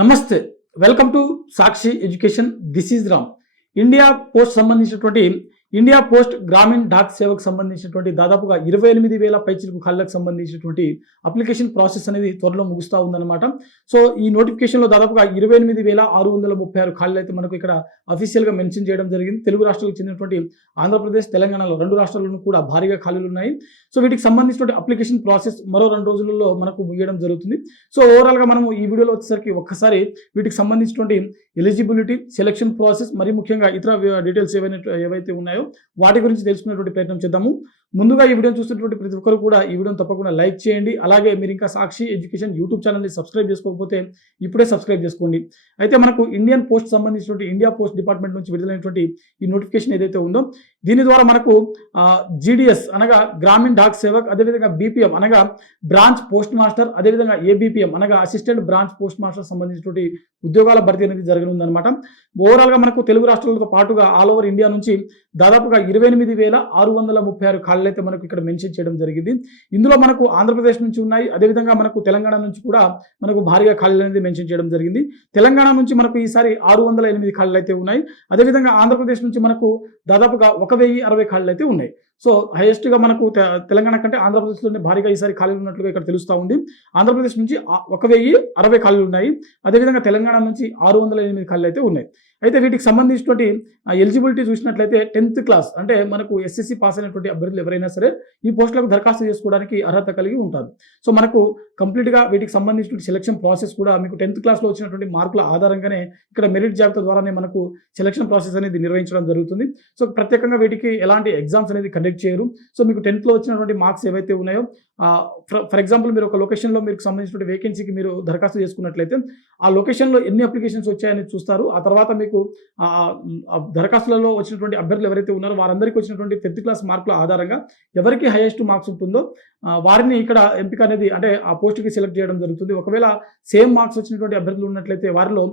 నమస్తే. Welcome to Sakshi education. This is Ram. India post సంబంధించినటువంటి India post గ్రామీణ dock సేవకు సంబంధించినటువంటి దాదాపుగా 28,000 పైచిలుకు ఖాళీలకు సంబంధించినటువంటి అప్లికేషన్ ప్రాసెస్ అనేది త్వరలో ముగుస్తూ ఉందన్నమాట. సో ఈ నోటిఫికేషన్లో దాదాపుగా 28,636 ఖాళీలు అయితే మనకు ఇక్కడ అఫీషియల్గా మెన్షన్ చేయడం జరిగింది. తెలుగు రాష్ట్రాలకు చెందినటువంటి ఆంధ్రప్రదేశ్, తెలంగాణలో 2 రాష్ట్రాల్లోనూ కూడా భారీగా ఖాళీలు ఉన్నాయి. సో వీటికి సంబంధించినటువంటి అప్లికేషన్ ప్రాసెస్ మరో 2 రోజులలో మనకు ముగియడం జరుగుతుంది. సో ఓవరాల్గా మనము ఈ వీడియోలో వచ్చేసరికి ఒక్కసారి వీటికి సంబంధించినటువంటి ఎలిజిబిలిటీ, సెలక్షన్ ప్రాసెస్, మరి ముఖ్యంగా ఇతర డీటెయిల్స్ ఏవైతే ఉన్నాయో వాటి గురించి తెలుసుకునేటువంటి ప్రయత్నం చేద్దాము. ముందుగా ఈ వీడియోని చూస్తున్నటువంటి ప్రతి ఒక్కరు కూడా ఈ వీడియోని తప్పకుండా లైక్ చేయండి. అలాగే మీరు ఇంకా సాక్షి ఎడ్యుకేషన్ యూట్యూబ్ ఛానల్ని సబ్స్క్రైబ్ చేసుకోకపోతే ఇప్పుడే సబ్స్క్రైబ్ చేసుకోండి. అయితే మనకు ఇండియన్ పోస్ట్ సంబంధించినటువంటి ఇండియా పోస్ట్ డిపార్ట్మెంట్ నుంచి విడుదలైనటువంటి ఈ నోటిఫికేషన్ ఏదైతే ఉందో దీని ద్వారా మనకు జీడిఎస్ అనగా గ్రామీణ డాక్ సేవక్, అదేవిధంగా బీపీఎం అనగా బ్రాంచ్ పోస్ట్ మాస్టర్, అదేవిధంగా ఏబీపీఎం అనగా అసిస్టెంట్ బ్రాంచ్ పోస్ట్ మాస్టర్ సంబంధించినటువంటి ఉద్యోగాల భర్తీ అనేది జరగనుందనమాట. ఓవరాల్గా మనకు తెలుగు రాష్ట్రాలతో పాటుగా ఆల్ ఓవర్ ఇండియా నుంచి దాదాపుగా 28,636 ఖాళీలు అయితే మనకు ఇక్కడ మెన్షన్ చేయడం జరిగింది. ఇందులో మనకు ఆంధ్రప్రదేశ్ నుంచి ఉన్నాయి, అదేవిధంగా మనకు తెలంగాణ నుంచి కూడా మనకు భారీగా ఖాళీలు అనేది మెన్షన్ చేయడం జరిగింది. తెలంగాణ నుంచి మనకు ఈసారి 608 ఖాళీలు అయితే ఉన్నాయి. అదేవిధంగా ఆంధ్రప్రదేశ్ నుంచి మనకు దాదాపుగా 1,060 ఖాళీలు అయితే ఉన్నాయి. సో హైయెస్ట్గా మనకు తెలంగాణ కంటే ఆంధ్రప్రదేశ్లోనే భారీగా ఈసారి ఖాళీలు ఉన్నట్లుగా ఇక్కడ తెలుస్తూ ఉంది. ఆంధ్రప్రదేశ్ నుంచి 1,060 ఖాళీలు ఉన్నాయి. అదేవిధంగా తెలంగాణ నుంచి 608 ఖాళీలు అయితే ఉన్నాయి. అయితే వీటికి సంబంధించినటువంటి ఎలిజిబిలిటీ చూసినట్లయితే 10th క్లాస్ అంటే మనకు ఎస్ఎస్సి పాస్ అయినటువంటి అభ్యర్థులు ఎవరైనా సరే ఈ పోస్టులకు దరఖాస్తు చేసుకోవడానికి అర్హత కలిగి ఉంటారు. సో మనకు కంప్లీట్గా వీటికి సంబంధించిన సెలక్షన్ ప్రాసెస్ కూడా మీకు 10th క్లాస్లో వచ్చినటువంటి మార్కుల ఆధారంగానే ఇక్కడ మెరిట్ జాబితా ద్వారానే మనకు సెలక్షన్ ప్రాసెస్ అనేది నిర్వహించడం జరుగుతుంది. సో ప్రత్యేకంగా వీటికి ఎలాంటి ఎగ్జామ్స్ అనేది కండక్ట్ చేయరు. సో మీకు 10th వచ్చినటువంటి మార్క్స్ ఏవైతే ఉన్నాయో ఫర్ ఎగ్జాంపుల్ మీరు ఒక లొకేషన్లో మీకు సంబంధించిన వేకెన్సీకి మీరు దరఖాస్తు చేసుకున్నట్లయితే ఆ లొకేషన్లో ఎన్ని అప్లికేషన్స్ వచ్చాయని చూస్తారు. ఆ తర్వాత మీకు దరఖాస్తులలో వచ్చినటువంటి అభ్యర్థులు ఎవరైతే ఉన్నారో వారందరికీ వచ్చినటువంటి 10th క్లాస్ మార్కుల ఆధారంగా ఎవరికి హైయెస్ట్ మార్క్స్ ఉంటుందో వారిని ఇక్కడ ఎంపిక అనేది అంటే ఆ పోస్ట్కి సెలెక్ట్ చేయడం జరుగుతుంది. ఒకవేళ సేమ్ మార్క్స్ వచ్చినటువంటి అభ్యర్థులు ఉన్నట్లయితే వారిలో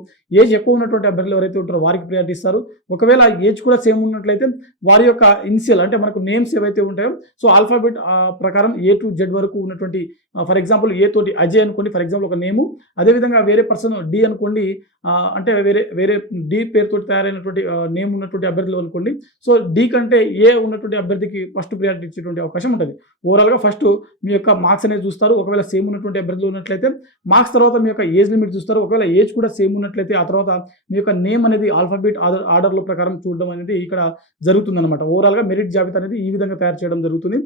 ఏజ్ ఎక్కువ ఉన్నటువంటి అభ్యర్థులు ఎవరైతే ఉంటారో వారికి ప్రియారిటీ ఇస్తారు. ఒకవేళ ఏజ్ కూడా సేమ్ ఉన్నట్లయితే వారి యొక్క ఇనిషియల్ అంటే మనకు నేమ్స్ ఏవైతే ఉంటాయో సో ఆల్ఫాబెట్ ప్రకారం A to Z వరకు ఉన్నటువంటి ఫర్ ఎగ్జాంపుల్ ఏ తోటి అజయ్ అనుకోండి, ఫర్ ఎగ్జాంపుల్ ఒక నేము. అదేవిధంగా వేరే పర్సన్ డి అనుకోండి, అంటే వేరే డి పేరుతో తయారైనటువంటి నేమ్ ఉన్నటువంటి అభ్యర్థులు అనుకోండి. సో డి కంటే ఏ ఉన్నటువంటి అభ్యర్థికి ఫస్ట్ ప్రియారిటీ ఇచ్చేటువంటి అవకాశం ఉంటుంది. ఓవరాల్గా ఫస్ట్ మీ యొక్క మార్క్స్ అనేది చూస్తారు. ఒకవేళ సేమ్ ఉన్నటువంటి అభ్యర్థులు ఉన్నట్లయితే మార్క్స్ తర్వాత మీ యొక్క ఏజ్ లిమిట్ చూస్తారు. ఒకవేళ ఏజ్ కూడా సేమ్ ఉన్నట్లయితే ఆ తర్వాత మీ యొక్క నేమ్ అనేది ఆల్ఫాబెట్ ఆర్డర్లో ప్రకారం చూడడం అనేది ఇక్కడ జరుగుతుంది అనమాట. ఓవరాల్గా మెరిట్ జాబితా అనేది ఈ విధంగా తయారు చేయడం జరుగుతుంది.